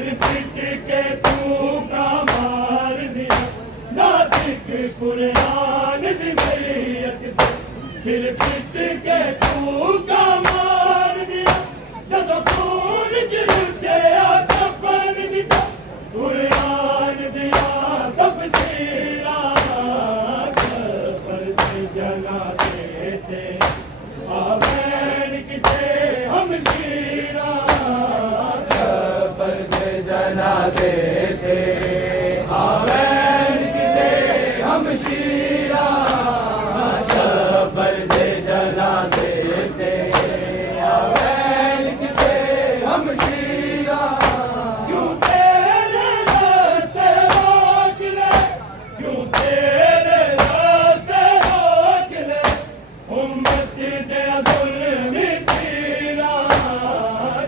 सिर पिट के फूका मार दिया, नातिक कुरान दी मैयत ते सिर पिट के फूका मार दिया, जदों खून च रुझिया कफन दिता, कुरान दिया तफसीरां कब्र ते जनाज़े ते आवेन किते हमशीरां, कब्र ते जनाज़े ते आवेन किते हमशीरां, कब्र ते जनाज़े ते आवेन किते हमशीरां, क्यों तेरे रास्ते रोक ले, क्यों तेरे रास्ते रोक ले, उम्मत दे जुल्म तीरा,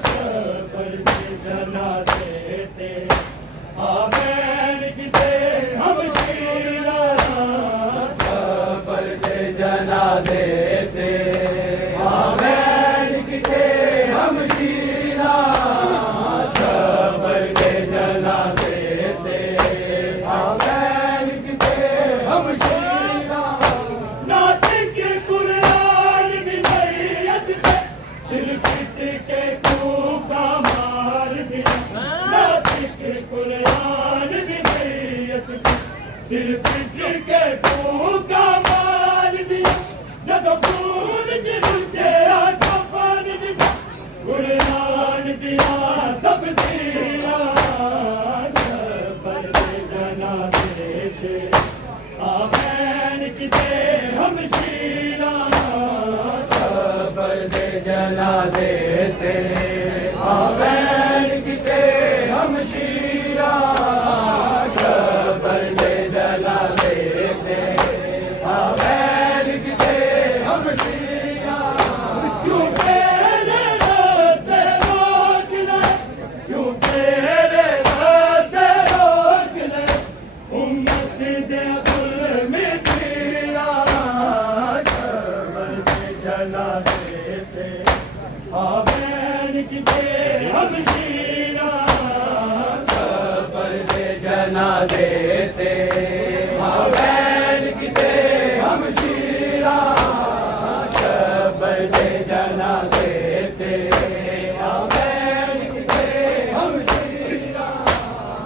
कब्र ते जनाज़े ते आवेन किते हमशीरां, कब्र ते जनाज़े ते आवेन किते हमशीरां, कब्र ते जनाज़े ते आवेन किते हमशीरां, नातिक कुरान दी मैयत ते सिर पिट के फूका मार दिया, नातिक कुरान दी मैयत ते सिर पिट के फूका मार दिया, जदों खून च रुझिया कफन दिता, कुरान दिया तफसीरां कब्र ते जनाज़े ते आवेन किते हमशीरां, कब्र ते जनाज़े ते आवेन किते हमशीरां, कब्र ते जनाज़े ते आवेन किते हमशीरां, क्यों तेरे रास्ते रोक ले, क्यों तेरे रास्ते रोक ले, उम्मत दे जुल्म तीरा, कब्र ते जनाज़े ते आवेन किते हमशीरां, कब्र ते जनाज़े ते आवेन किते हमशीरां, कब्र ते जनाज़े ते आवेन किते हमशीरां,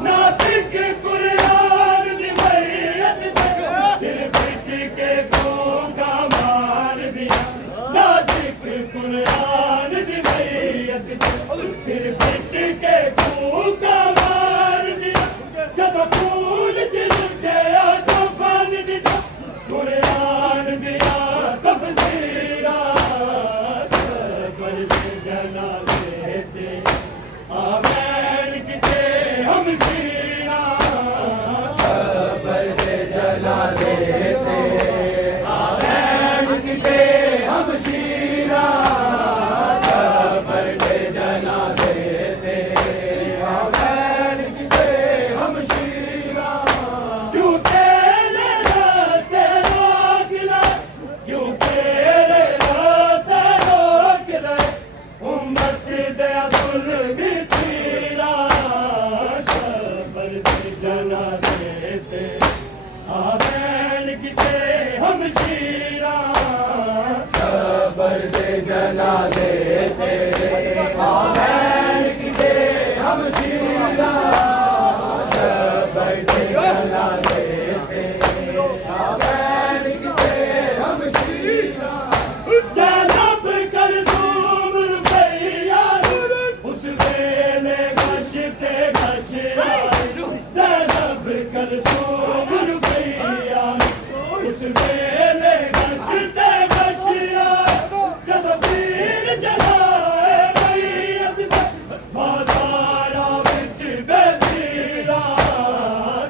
नातिक कुरान दी मैयत ते सिर पिट के फूका मार दिया, नातिक कुरान दी मैयत ते सिर पिट के फूका मार दिया, जदों खून च रुझिया कफन दिता, कुरान दिया तफसीरां कब्र ते जनाज़े ते आवेन किते हमशीरां, कब्र ते जनाज़े ते आवेन किते हमशीरां, कब्र ते जनाज़े ते आवेन किते हमशीरां, क्यों तेरे रास्ते रोक ले, क्यों तेरे रास्ते रोक ले, उम्मत दे जुल्म तीरा, कब्र ते जनाज़े ते आवेन किते हमशीरां, कब्र ते जनाज़े ते आवेन किते हमशीरां, कब्र ते जनाज़े ते आवेन किते हमशीरां, ज़ैनब कलसूम रुक़ैया उस वेले गश्ते गश आई, ज़ैनब कलसूम रुक़ैया उस वेले गश्ते गश आई, जदों पीर जलाए मैयत ते बाज़ारां विच बेचीरा,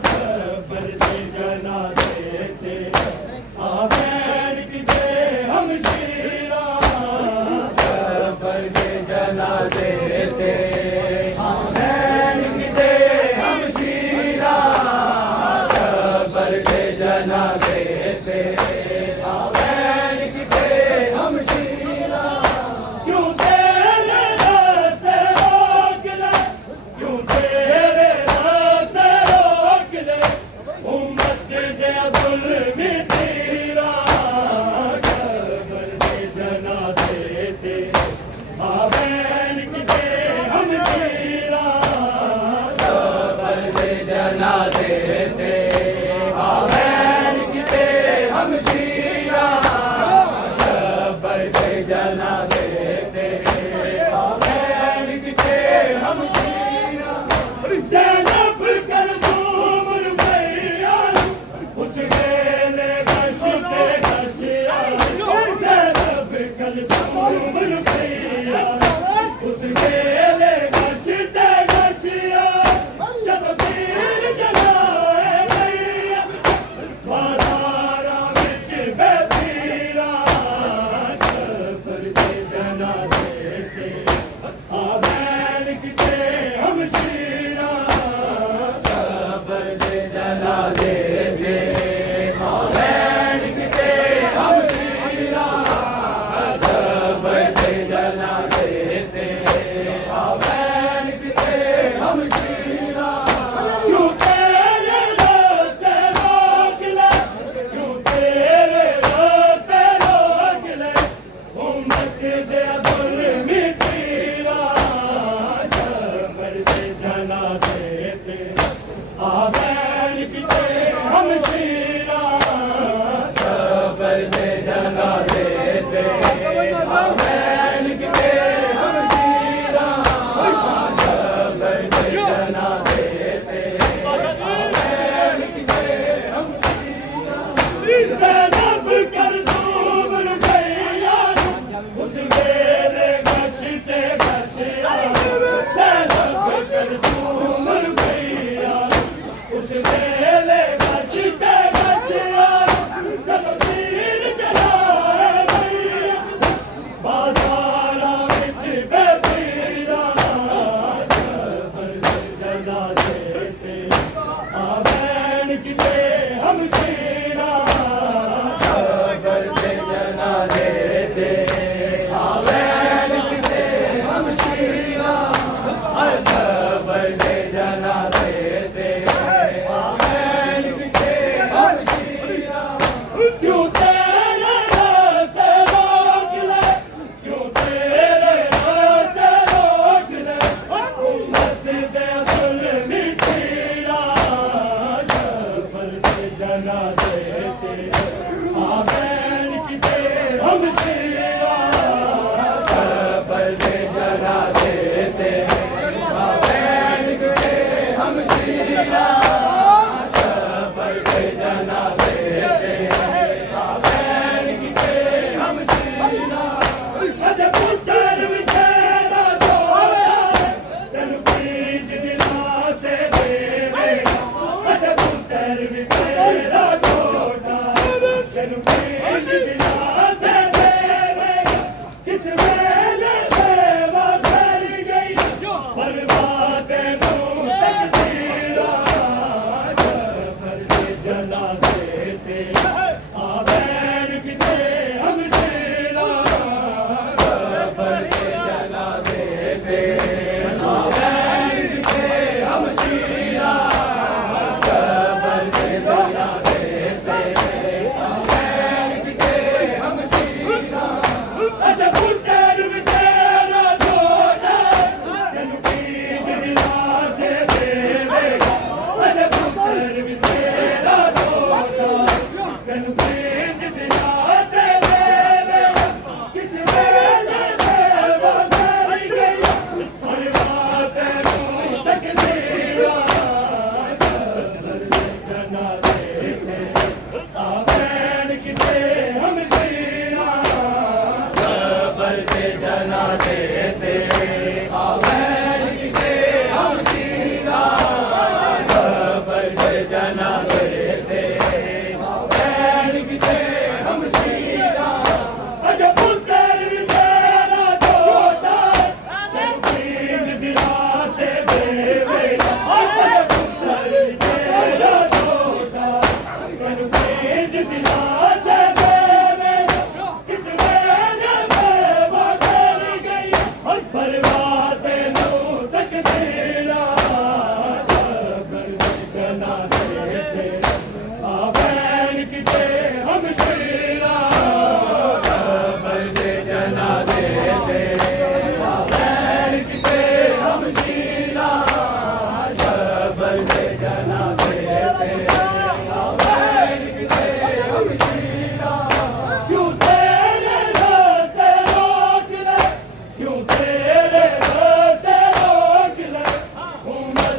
कब्र ते जनाज़े ते आवेन किते हमशीरां, कब्र ते जनाज़े ते आवेन किते जनाजे थे आवेन किते हमशीरा जबर के जनाजे थे आवेन किते हमशीरा ज़ैनब कलसूम रुक़ैया उस वेले गश्ते गशिया ज़ैनब कलसूम रुक़ैया उस वेले गश्ते गशिया जब तीर जलाए मैया बाज़ारा विच बेपीरा जबर के जनाजे थे आवेन किते हमशीरा जबर के जनाजे थे आवेन किते हमशीरा जबर के जनाजे थे आवेन किते हमशीरा क्यों तेरे रास्ते रोक ले क्यों तेरे रास्ते रोक ले उम्मत दे जुल्मी तीरा जबर के जनाजे थे आवेन किते हमशीरा जबर के जनाजे थे आवेन किते हमशीरा जबर के जनाजे थे आवेन किते हमशीरा ज़ैनब कलसूम रुक़ैया उस वेले गश्ते गशिया ज़ैनब कलसूम रुक़ैया उस वेले गश्ते गशिया जब तीर जलाए मैया बाज़ारा विच बेपीरा जबर के जनाजे थे आवेन किते हमशीरा जबर के जनाजे थे आवेन किते हमशीरा जबर के जनाजे थे आवेन किते हमशीरा क्यों तेरे रास्ते रोक ले क्यों तेरे रास्ते रोक ले उम्मत दे जुल्मी तीरा जबर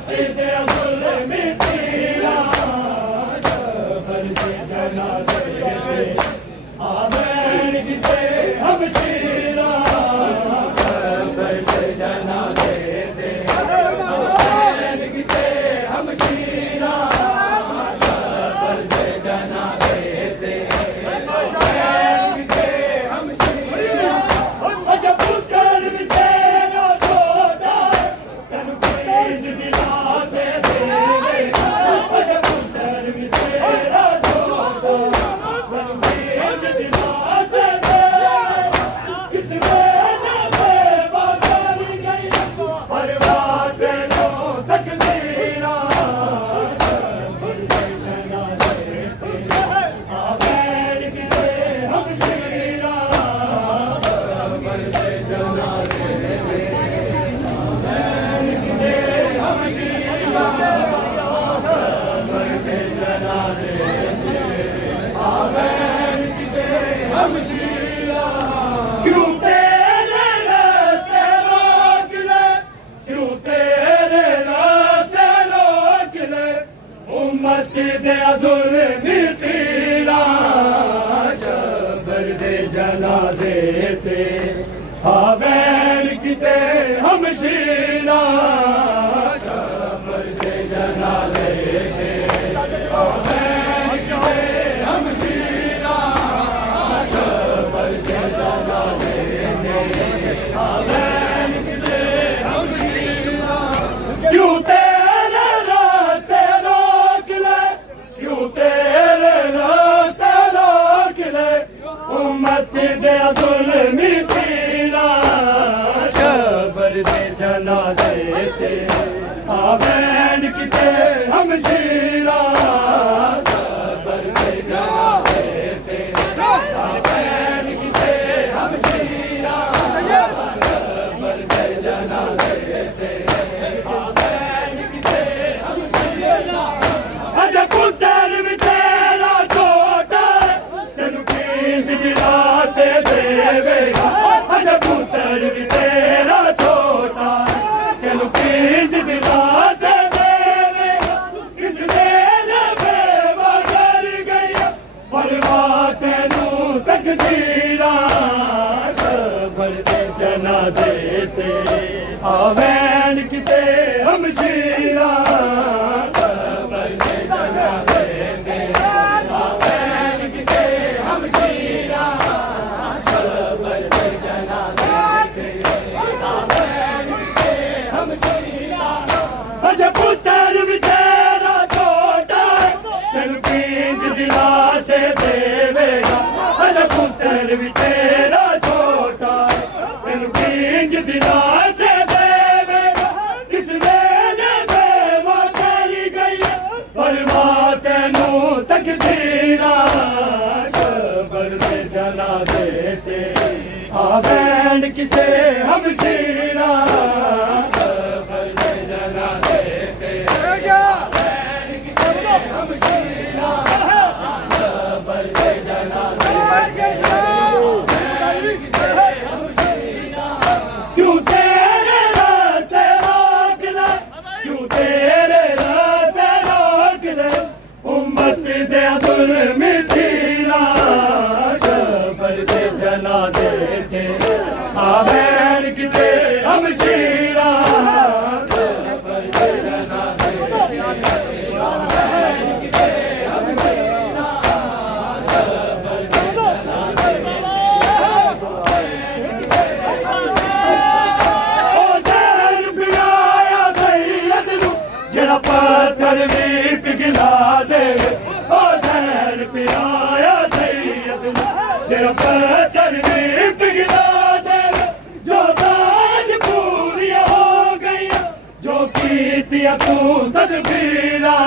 दे जुल्मी पीरा जबर दे जनाजे ते आवेन किते हमशीरा जबर दे जनाजे ते आवेन किते हमशीरा जबर दे जनाजे ते आवेन किते हमशीरा अज पुत्र भी तेरा छोटा तन पेज दिला से देवे अज पुत्र भी तेरा छोटा तन पेज दिला से देवे किस वेले में बाजार गई हर बात नो तकदीरा आवेन किते हमशीरा क्यों तेरे रास्ते रोक ले क्यों तेरे रास्ते रोक ले उम्मत दे जुल्मी तीरा जबर दे जनाजे ते आवेन किते हमशीरा जबर दे जनाजे ते आवेन किते हमशीरा जबर दे जनाजे ते आवेन किते हमशीरा क्यों तेरे रास्ते रोक ले क्यों तेरे रास्ते रोक ले उम्मत दे जुल्मी तीरा जबर दे जनाजे ते आवेन किते हमशीरा जबर दे जनाजे ते आवेन किते हमशीरा जबर दे जनाजे ते आवेन किते हमशीरा अज पुत्र भी तेरा छोटा तेनु कींज दिला से देवेगा अज पुत्र भी तेरा छोटा तेनु कींज दिला से देवेगा किस वेले में बाजार गई फरवा तेनु तकदीरा जबर दे जनाजे ते आवेन किते हमशीरा जबर दे जनाजे ते आवेन किते हमशीरा जबर दे जनाजे ते आवेन किते हमशीरा अज पुत्र भी तेरा छोटा तेनु कींज दिला से देवेगा अज पुत्र भी तेरा छोटा तेनु कींज दिला से देवेगा किस वेले में वो तेरी गई फरमा तेनु तकदीरा जबर दे जनाजे ते आवेन किते हमशीरा जबर दे जनाजे ते आवेन किते हमशीरा जबर दे जनाजे ते आवेन किते हमशीरा क्यों तेरे रास्ते रोक ले क्यों तेरे रास्ते रोक ले उम्मत दे जुल्मी तीरा जबर दे जनाजे ते आवेन किते हमशीरा जबर दे जनाजे ते आवेन किते हमशीरा जबर दे जनाजे ओ जहर पिलाया सैयद नू जेड़ा पत्थर भी पिघला दे ओ जहर पिलाया सैयद नू जेड़ा पत्थर भी पिघला दे जो बाज पूरियां हो गई जो कीतियां तू तदबीरा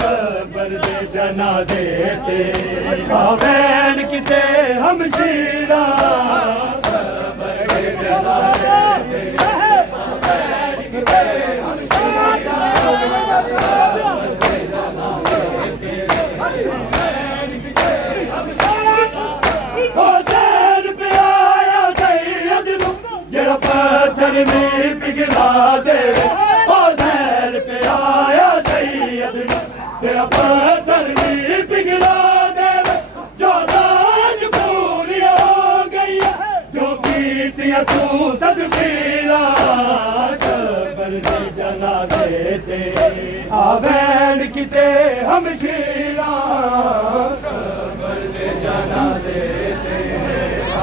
जबर दे जनाजे ते आवेन किते हमशीरा जबर दे जनाजे ते आवेन किते हमशीरा जबर दे जनाजे ते आवेन किते हमशीरा ओ जहर पिलाया सैयद नू जेड़ा पत्थर भी पिघला दे ओ जहर ते आवेन किते हमशीरा कबर दे जनाजे ते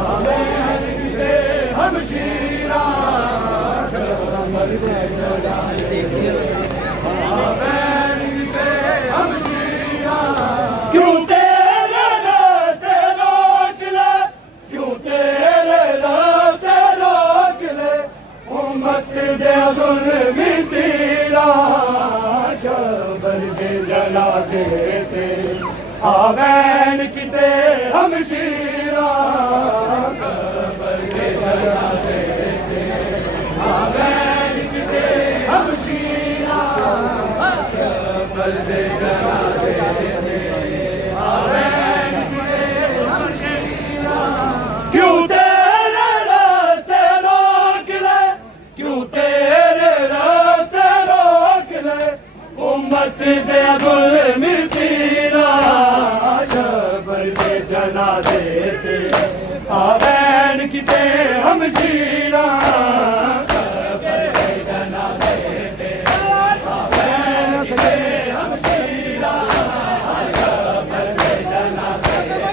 आवेन किते हमशीरा कबर दे जनाजे ते आवेन किते हमशीरा क्यों तेरे रास्ते रोक ले क्यों तेरे रास्ते रोक ले उम्मत दे जुल्मी तेरा कबर दे जनाजे ते आवेन किते हमशीरा कबर दे जनाजे ते आवेन किते हमशीरा कबर दे जनाजे ते आवेन किते हमशीरा क्यों तेरे रास्ते रोक ले क्यों तेरे रास्ते रोक ले उम्मत दे जुल्मी तेरा कबर दे जनाजे ते आवेन किते हमशीरा कबर दे जनाजे ते आवेन किते हमशीरा कबर दे जनाजे ते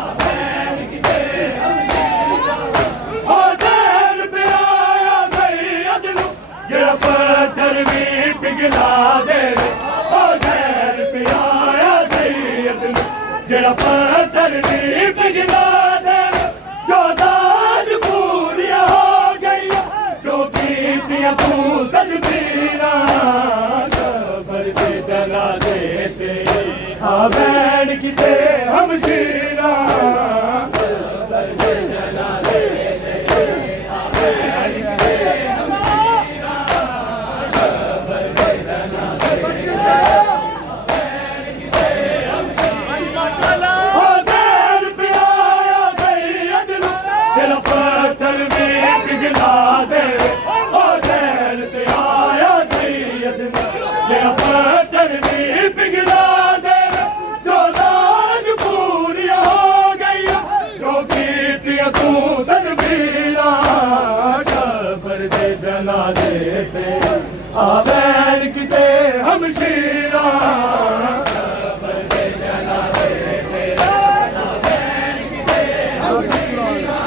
आवेन किते हमशीरा ओ दर पिया सैयद नू जेड़ा पत्थर भी पिघला दे ओ दर पिया सैयद नू जेड़ा पत्थर भी पिघला दे जो दाज पूरियां हो गई जो कीतियां तू तदबीरा कबर दे जनाजे ते आवेन किते हमशीरा कबर दे जनाजे ते आवेन किते हमशीरा कबर दे जनाजे ते आवेन किते हमशीरा ओ दर पिया सैयद नू जेड़ा पत्थर भी पिघला दे ओ दर पिया सैयद नू जेड़ा पत्थर भी पिघला दे जो दाज पूरियां हो गई जो कीतियां तू तदबीरा कबर दे जनाजे ते आवेन किते हमशीरा कबर दे जनाजे ते आवेन किते हमशीरा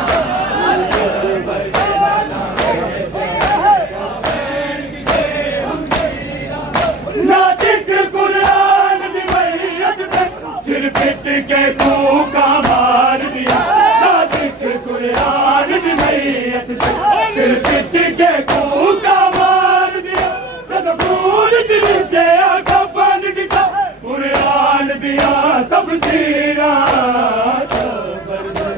कबर दे जनाजे ते आवेन किते हमशीरा नातिक कुरान दी मैयत ते सिर पिट के फूका मार दिया नातिक कुरान दी मैयत ते सिर पिट के फूका मार दिया तद खून चिरते आका बन दिया कुरान दिया तफसीरा कबर दे